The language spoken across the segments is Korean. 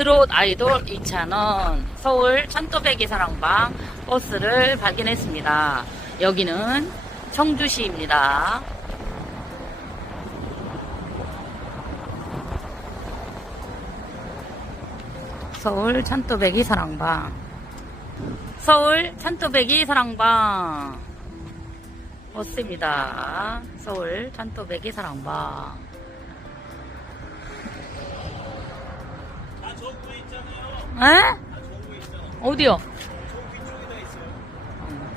트롯 아이돌 2,000원 서울 천도배기 사랑방 버스를 발견했습니다. 여기는 청주시입니다. 서울 찬또배기 사랑방 서울 찬또배기 사랑방 버스입니다. 서울 찬또배기 사랑방 아, 저구 에. 어디요?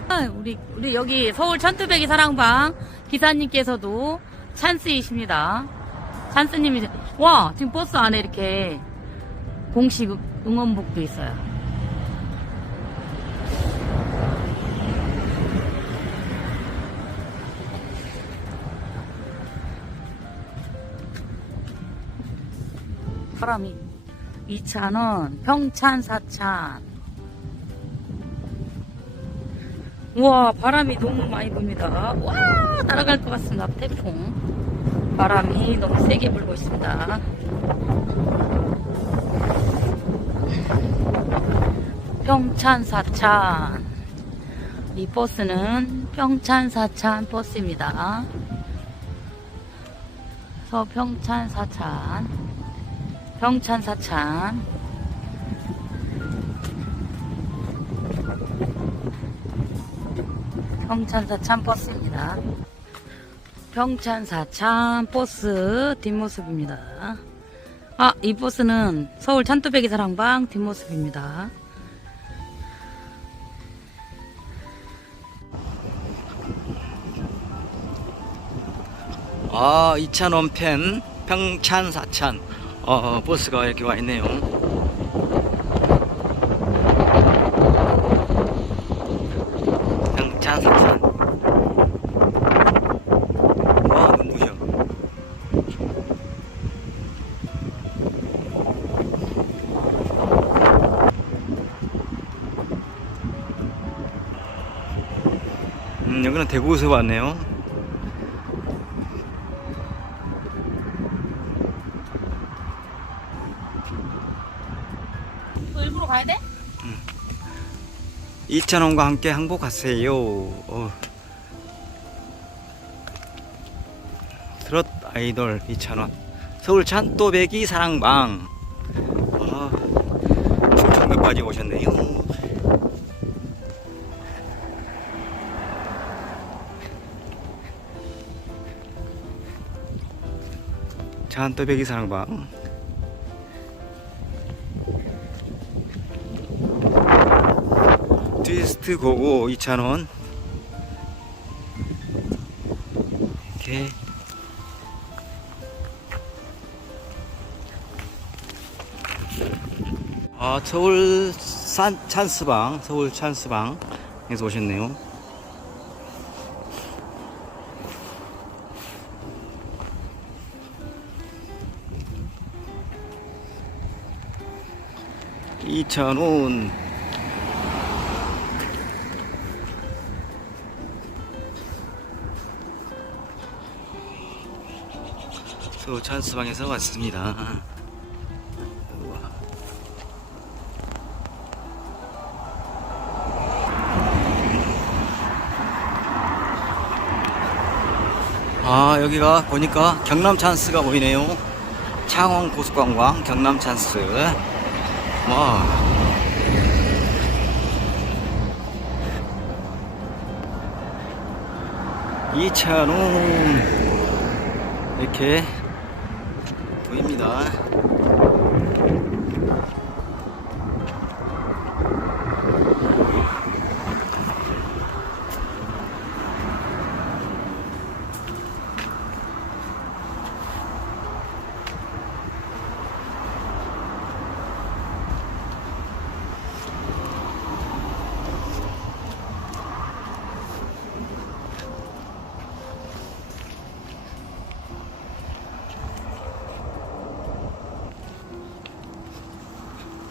아, 우리 우리 여기 서울 찬또배기 사랑방 기사님께서도 찬스이십니다. 찬스님이 와 지금 버스 안에 이렇게 공식 응원복도 있어요. 사람이 2,000원, 평찬 4,000. 우와, 바람이 너무 많이 붑니다. 와, 날아갈 것 같습니다. 태풍. 바람이 너무 세게 불고 있습니다. 평찬 4찬. 이 버스는 평찬 4찬 버스입니다. 서평찬 4찬. 4찬. 평찬사찬 버스입니다. 평찬사찬 버스 뒷모습입니다. 아, 이 버스는 서울 찬또배기 사랑방 뒷모습입니다. 아, 2,000원 펜 평찬 4찬 어, 버스가 이렇게 와 있네요. 4찬. 와, 눈부셔. 음, 여기는 대구에서 왔네요. 또 일부러 가야 돼? 2,000원과 함께 항복하세요. 어. 트롯 아이돌 2,000원. 서울 찬또배기 사랑방. 아, 충청도까지 오셨네요. 찬또배기 사랑방. 트위스트 고고 2,000원. 이렇게. 아 서울 산 찬스방 서울 찬스방에서 오셨네요. 이천원 서울 찬스방에서 왔습니다. 아 여기가 보니까 경남 찬스가 보이네요. 창원 고속관광 경남 찬스. 와. 이찬원 이렇게 보입니다.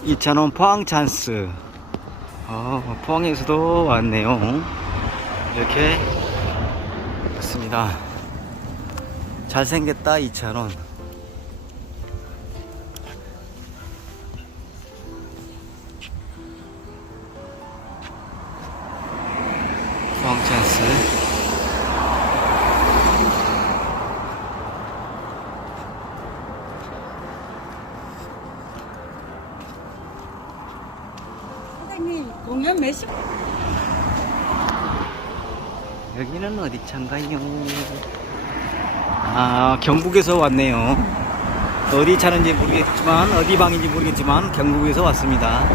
이찬원 포항 찬스. 어, 포항에서도 왔네요. 이렇게 왔습니다. 잘생겼다 이찬원. 사장님 공연 몇 시? 여기는 어디 차인가요? 아, 경북에서 왔네요. 어디 차는지 모르겠지만, 어디 방인지 모르겠지만, 경북에서 왔습니다.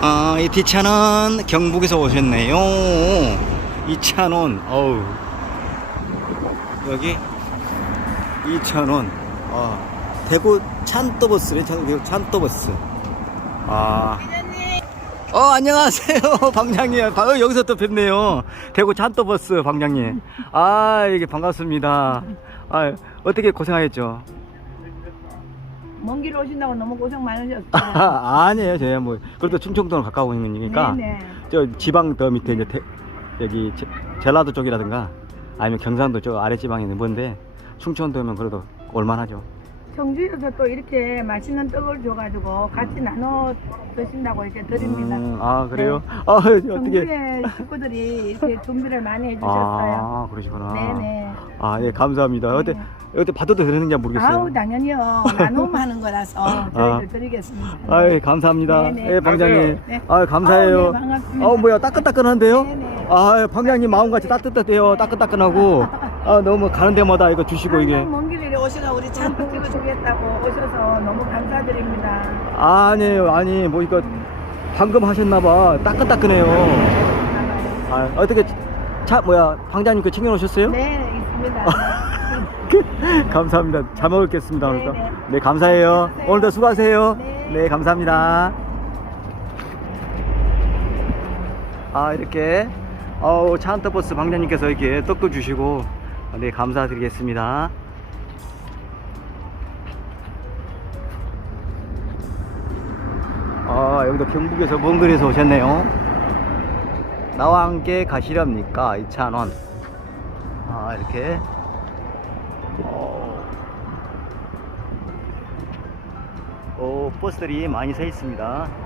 아, 이 뒷차는 경북에서 오셨네요. 이 차는, 어우. 여기 2,000원. 아, 대구 찬또버스네, 대구 찬또버스. 아. 어, 안녕하세요. 방장님. 아, 여기서 또 뵙네요. 대구 찬또버스 방장님. 아, 이게 반갑습니다. 아, 어떻게 고생하셨죠? 먼 길 오신다고 너무 고생 많으셨어요. 아니에요. 저희 뭐, 그래도 충청도는 거니까. 네네. 저 지방 더 밑에 이제 대, 여기 제, 전라도 쪽이라든가 아니면 경상도 저 아래 지방에 있는 건데 충청도면 그래도 올만하죠. 청주에서 또 이렇게 맛있는 떡을 줘가지고 같이 나눠 드신다고 이렇게 드립니다. 음, 아 그래요? 아 어떻게? 청주의 식구들이 이렇게 준비를 많이 해주셨어요. 아 그러시구나. 네네. 아 예 감사합니다. 어때 어때 받아도 되는지 모르겠어요. 아우 당연히요. 나눔 하는 거라서 저희들 드리겠습니다. 아이 감사합니다. 네네. 예 방장님. 네. 아 감사해요. 아우, 네, 반갑습니다. 어 뭐야 따끈따끈한데요? 네네. 아 방장님 마음같이 따뜻해요. 따끈따끈하고 아 너무 가는 데마다 이거 주시고 이게 항상 먼 길에 오시가 우리 찬떡 찍어주겠다고 오셔서 너무 감사드립니다. 아니에요 아니 뭐 이거 방금 하셨나봐 따끈따끈해요. 아 어떻게 차 뭐야 방장님 그 챙겨 놓으셨어요? 네, 있습니다. 감사합니다. 잘 먹겠습니다. 오늘도. 네네. 네, 감사해요. 수고하세요. 오늘도 수고하세요. 네. 네, 감사합니다. 아, 이렇게, 어우, 차한터버스 방장님께서 이렇게 떡도 주시고, 네, 감사드리겠습니다. 아, 여기도 경북에서 먼 거리에서 오셨네요. 나와 함께 가시렵니까? 2,000원. 아, 이렇게. 어, 버스들이 많이 서 있습니다.